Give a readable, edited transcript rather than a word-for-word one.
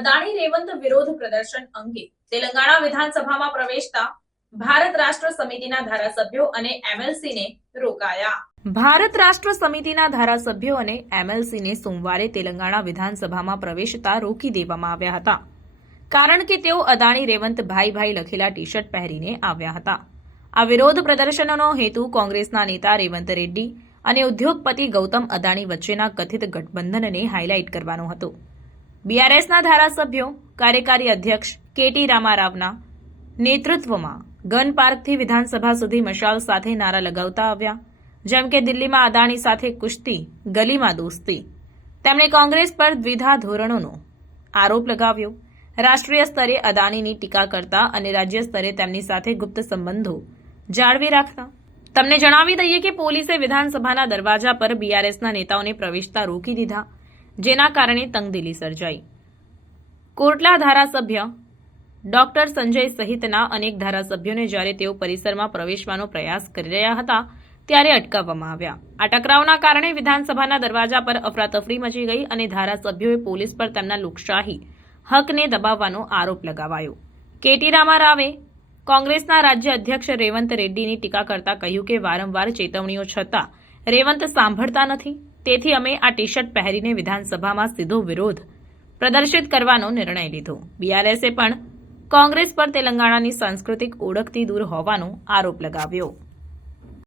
અદાણી રેવંત વિરોધ પ્રદર્શન અંગે તેલંગાણા વિધાનસભામાં પ્રવેશતા ભારત રાષ્ટ્ર સમિતિના ધારાસભ્યો અને એમએલસીને રોકાયા. ભારત રાષ્ટ્ર સમિતિના ધારાસભ્યો અને એમએલસીને સોમવારે તેલંગાણા વિધાનસભામાં પ્રવેશતા રોકી દેવામાં આવ્યા હતા, કારણ કે તેઓ અદાણી રેવંત ભાઈ લખેલા ટી શર્ટ પહેરીને આવ્યા હતા. આ વિરોધ પ્રદર્શનનો હેતુ કોંગ્રેસના નેતા રેવંત રેડ્ડી અને ઉદ્યોગપતિ ગૌતમ અદાણી વચ્ચેના કથિત ગઠબંધનને હાઇલાઇટ કરવાનો હતો. બીઆરએસના ધારાસભ્યો કાર્યકારી અધ્યક્ષ કેટી રામારાવના નેતૃત્વમાં ગન પાર્કથી વિધાનસભા સુધી મશાલ સાથે નારા લગાવતા આવ્યા, જેમ કે દિલ્હીમાં અદાણી સાથે કુશ્તી, ગલીમાં દોસ્તી. તેમણે કોંગ્રેસ પર દ્વિધા ધોરણોનો આરોપ લગાવ્યો. રાષ્ટ્રીય સ્તરે અદાણીની ટીકા કરતા અને રાજ્ય સ્તરે તેમની સાથે ગુપ્ત સંબંધો જાળવી રાખતા. તમને જણાવી દઈએ કે પોલીસે વિધાનસભાના દરવાજા પર બીઆરએસના નેતાઓને પ્રવેશતા રોકી દીધા, જેના કારણે તંગદિલી સર્જાઈ. કોટલા ધારાસભ્ય ડોક્ટર સંજય સહિતના અનેક ધારાસભ્યોને જ્યારે તેઓ પરિસરમાં પ્રવેશવાનો પ્રયાસ કરી રહ્યા હતા ત્યારે અટકાવવામાં આવ્યા. આ ટકરાવના કારણે વિધાનસભાના દરવાજા પર અફરાતફરી મચી ગઈ અને ધારાસભ્યોએ પોલીસ પર તેમના લોકશાહી હકને દબાવવાનો આરોપ લગાવાયો. કેટી રામારાવે કોંગ્રેસના રાજ્ય અધ્યક્ષ રેવંત રેડ્ડીની ટીકા કરતા કહ્યું કે વારંવાર ચેતવણીઓ છતાં રેવંત સાંભળતા નથી, તેથી અમે આ ટી શર્ટ પહેરીને વિધાનસભામાં સીધો વિરોધ પ્રદર્શિત કરવાનો નિર્ણય લીધો. બીઆરએસે પણ કોંગ્રેસ પર તેલંગાણાની સાંસ્કૃતિક ઓળખથી દૂર હોવાનો આરોપ લગાવ્યો.